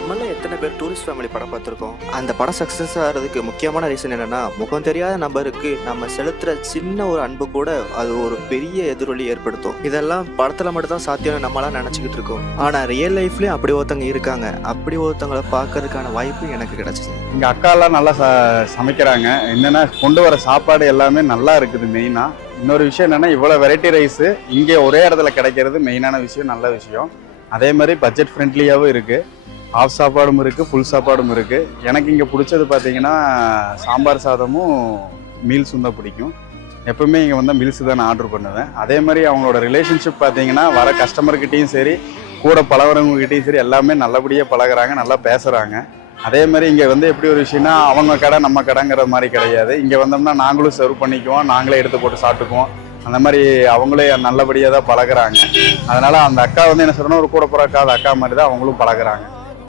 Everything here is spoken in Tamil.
நம்மள எத்தனை பேர் டூரிஸ்ட் ஃபேமிலி படம் பார்த்துருக்கோம். அந்த படம் சக்ஸஸ் ஆகிறதுக்கு முக்கியமான ரீசன் என்னன்னா, முகம் தெரியாத நபருக்கு நம்ம செலுத்துற சின்ன ஒரு அன்பு கூட அது ஒரு பெரிய எதிரொலி ஏற்படுத்தும். இதெல்லாம் படத்துல மட்டும் தான் சாத்தியம் நம்மளாம் நினைச்சுக்கிட்டு இருக்கோம். ஆனா ரியல் லைஃப்லயும் அப்படி ஒருத்தவங்க இருக்காங்க. அப்படி ஒருத்தவங்களை பார்க்கறதுக்கான வாய்ப்பு எனக்கு கிடைச்சிது. இங்க அக்காலாம் நல்லா சமைக்கிறாங்க. என்னன்னா கொண்டு வர சாப்பாடு எல்லாமே நல்லா இருக்குது. மெயினா இன்னொரு விஷயம் என்னன்னா, இவ்வளவு வெரைட்டி ரைஸ் இங்கே ஒரே இடத்துல கிடைக்கிறது மெயினான விஷயம், நல்ல விஷயம். அதே மாதிரி பட்ஜெட் ஃப்ரெண்ட்லியாகவும் இருக்குது. ஆஃப் சாப்பாடும் இருக்குது, ஃபுல் சாப்பாடும் இருக்குது. எனக்கு இங்கே பிடிச்சது பார்த்தீங்கன்னா சாம்பார் சாதமும் மீல்ஸும் தான் பிடிக்கும். எப்பவுமே இங்கே வந்தால் மீல்ஸு தான் நான் ஆர்டர் பண்ணுவேன். அதே மாதிரி அவங்களோட ரிலேஷன்ஷிப் பார்த்தீங்கன்னா வர கஸ்டமர்கிட்டையும் சரி, கூட பழகிறவங்ககிட்டையும் சரி, எல்லாமே நல்லபடியாக பழகுறாங்க, நல்லா பேசுகிறாங்க. அதே மாதிரி இங்கே வந்து எப்படி ஒரு விஷயம்னா, அவங்க கடை நம்ம கடைங்கிற மாதிரி கிடையாது. இங்கே வந்தோம்னா நாங்களும் சர்வ் பண்ணிக்குவோம், நாங்களே எடுத்து போட்டு சாப்பிட்டுக்குவோம். அந்த மாதிரி அவங்களே நல்லபடியாக தான் பழகுறாங்க. அதனால அந்த அக்கா வந்து என்ன சொல்றோன்னா, ஒரு கூட பிறக்காத அக்கா மாதிரி தான் அவங்களும் பழகுறாங்க.